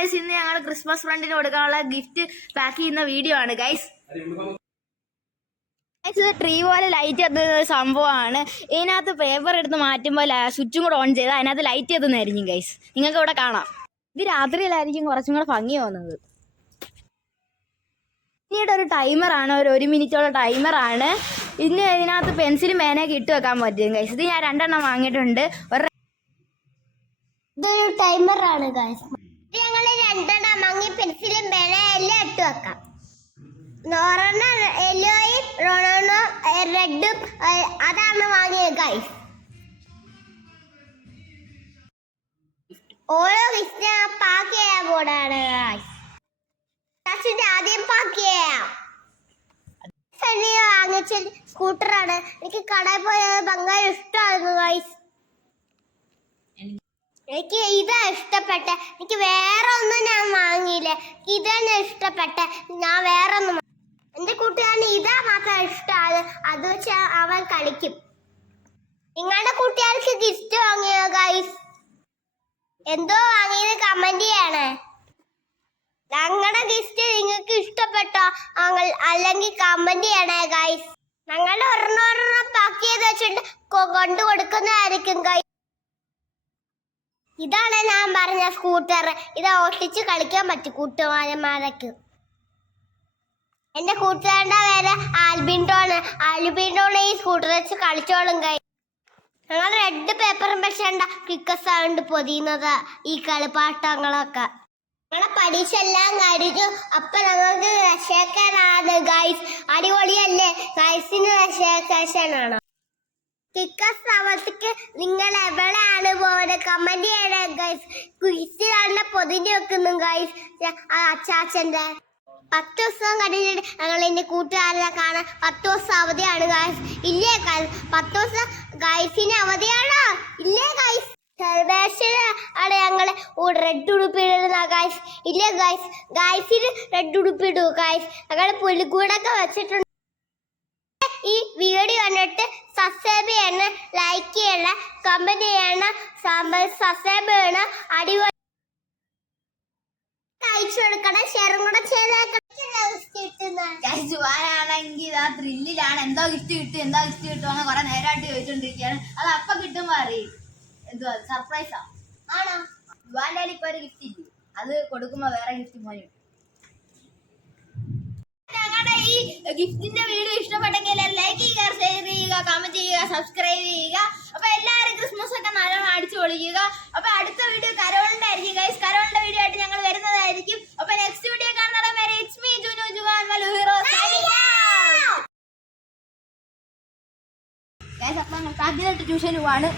Guys ഇന്ന് ഞങ്ങൾ Christmas ഫ്രണ്ടിന് കൊടുക്കാനുള്ള ഗിഫ്റ്റ് പാക്ക് ചെയ്യുന്ന വീഡിയോ ആണ് ഗൈസ് ഇത് ട്രീ പോലെ ലൈറ്റ് എത്തുന്ന ഒരു സംഭവമാണ്. ഇതിനകത്ത് പേപ്പർ എടുത്ത് മാറ്റുമ്പോൾ സ്വിച്ചും കൂടെ ഓൺ ചെയ്ത് അതിനകത്ത് ലൈറ്റ് എത്തുന്നതായിരിക്കും ഗൈസ് നിങ്ങൾക്ക് ഇവിടെ കാണാം. ഇത് രാത്രിയിലായിരിക്കും കുറച്ചും കൂടെ ഭംഗി തോന്നുന്നത്. പിന്നീട് ഒരു ടൈമറാണ് ഒരു ഒരു മിനിറ്റോളം ടൈമറാണ് ഇനി ഇതിനകത്ത് പെൻസിലും പേനയൊക്കെ ഇട്ട് വെക്കാൻ പറ്റും ഗൈസ് ഇത് ഞാൻ രണ്ടെണ്ണം വാങ്ങിയിട്ടുണ്ട്. ഒരു ഇതൊരു ടൈമറാണ് ഗൈസ് ഞങ്ങൾ രണ്ടെണ്ണം വാങ്ങി പെൻസിലും പേന എല്ലാം ഇട്ട് വെക്കാം. ഒരെണ്ണം യെല്ലോയും റെഡും അതാണ് വാങ്ങിയത് ഗൈസ് ഓരോ ഫസ്റ്റ് ആദ്യം പാക്ക് ചെയ്യാം. വാങ്ങിച്ച സ്കൂട്ടറാണ് എനിക്ക് കടയിൽ പോയ ഭയങ്കര ഇഷ്ടമായിരുന്നു ഗൈസ് എനിക്ക് ഇതാ ഇഷ്ടപ്പെട്ട. എനിക്ക് വേറെ ഒന്നും ഞാൻ ഇതാണ് ഇഷ്ടപ്പെട്ട. ഞാൻ വേറെ ഒന്നും എന്റെ കൂട്ടുകാരന് ഇതാ മാത്രം ഇഷ്ടമാണ്. അത് വെച്ച് അവൻ കളിക്കും. നിങ്ങളുടെ കൂട്ടുകാർക്ക് ഗിഫ്റ്റ് വാങ്ങിയോ ഗൈസ് എന്തോ വാങ്ങിയത് കമന്റ് ചെയ്യണേ. ഞങ്ങളുടെ ഗിഫ്റ്റ് നിങ്ങൾക്ക് ഇഷ്ടപ്പെട്ടോ? അല്ലെങ്കിൽ കമന്റ് ചെയ്യണേ ഗൈസ് ഞങ്ങൾ ഒരെണ്ണം ഒരെണ്ണം പാക്ക് ചെയ്ത് വെച്ചിട്ട് കൊണ്ടു കൊടുക്കുന്നതായിരിക്കും ഗൈസ് ഇതാണ് ഞാൻ പറഞ്ഞ സ്കൂട്ടർ ഇത് ഓട്ടിച്ച് കളിക്കാൻ പറ്റും കൂട്ടുകാരന്മാരൊക്കെ. എന്റെ കൂട്ടുകാരുടെ പേര് ആൽബിൻഡോണ് ആൽബിൻഡോണ് ഈ സ്കൂട്ടർ വെച്ച് കളിച്ചോളും കൈ. ഞങ്ങൾ റെഡ് പേപ്പറും വെച്ചണ്ട ക്ലിക്ക സൗണ്ട് പൊതിയുന്നത് ഈ കളിപ്പാട്ടങ്ങളൊക്കെ. ഞങ്ങളെ പരീക്ഷ എല്ലാം കഴിഞ്ഞു അപ്പൊ ഞങ്ങൾക്ക് രക്ഷേക്കാനാണ് ഗൈസ് അടിപൊളിയല്ലേ? ഗൈസിന് രക്ഷേക്കാനാണ് കിക്കസ് അവസ്ഥക്ക് നിങ്ങൾ പോകുന്നത് കമന്റ് ചെയ്യണേ ഗൈസ് കുരിശിലാണ് പൊതിഞ്ഞു വെക്കുന്നു ഗൈസ് അച്ചാച്ചന്റെ പത്ത് ദിവസം കഴിഞ്ഞിട്ട് ഞങ്ങൾ എന്റെ കൂട്ടുകാരനെ കാണാൻ പത്ത് ദിവസം അവധിയാണ് ഗൈസ് ഇല്ലേ ഗൈസ് പത്ത് ദിവസം ഗൈസിന് അവധിയാണോ? ഇല്ലേ ഗൈസ് സെലിബ്രേഷന് ആണ് ഞങ്ങൾ റെഡ് ഉടുപ്പിടുന്ന ഗൈസ് ഇല്ലേ ഗൈസ് ഗൈസിന് റെഡ് ഉടുപ്പിടൂ ഗൈസ് ഞങ്ങൾ പുലിക്കൂടൊക്കെ വെച്ചിട്ടുണ്ട്. ഈ വീഡിയോ കണ്ടിട്ട് സബ്സ്ക്രൈബ് ചെയ്യണം ലൈക്ക് ചെയ്യണം കമന്റ് ചെയ്യണം സബ്സ്ക്രൈബ് ചെയ്യണം അടിപൊളി അയച്ചു കൊടുക്കണം ഷെയറും കൂടെ ചെയ്തേക്കണം ആണെങ്കിൽ ഇതാ ത്രില്ലിലാണ് എന്തോ ഗിഫ്റ്റ് കിട്ടും എന്തോ ഗിഫ്റ്റ് കിട്ടുമെന്ന് കുറെ നേരമായിട്ട് ചോദിച്ചോണ്ടിരിക്കുകയാണ്. അത് അപ്പൊ കിട്ടുമ്പോ അറിയും എന്തുവാ സർപ്രൈസാ ആണോ? ഇപ്പൊ ഒരു ഗിഫ്റ്റ് ഇല്ലേ? അത് കൊടുക്കുമ്പോ വേറെ ഗിഫ്റ്റ് പോലെ ഞങ്ങളുടെ ഈ ഗിഫ്റ്റിന്റെ വീഡിയോ ഇഷ്ടപ്പെട്ടെങ്കിൽ ലൈക്ക് ചെയ്യുക ഷെയർ ചെയ്യുക കമന്റ് ചെയ്യുക സബ്സ്ക്രൈബ് ചെയ്യുക. അപ്പൊ എല്ലാവരും ക്രിസ്മസ് ഒക്കെ നല്ലോണം അടിച്ചു പൊളിക്കുക. അപ്പൊ അടുത്ത വീഡിയോ കരോളിന്റെ ആയിരിക്കും ഗൈസ് കരോളിന്റെ വീഡിയോ ആയിട്ട് ഞങ്ങൾ വരുന്നതായിരിക്കും. അപ്പൊ നെക്സ്റ്റ് വീഡിയോ കാണുന്നത് വരെ it's me Junu Juan Malu hero guys അപ്പൊ ഞങ്ങൾ ട്യൂഷൻ പോവാണ്.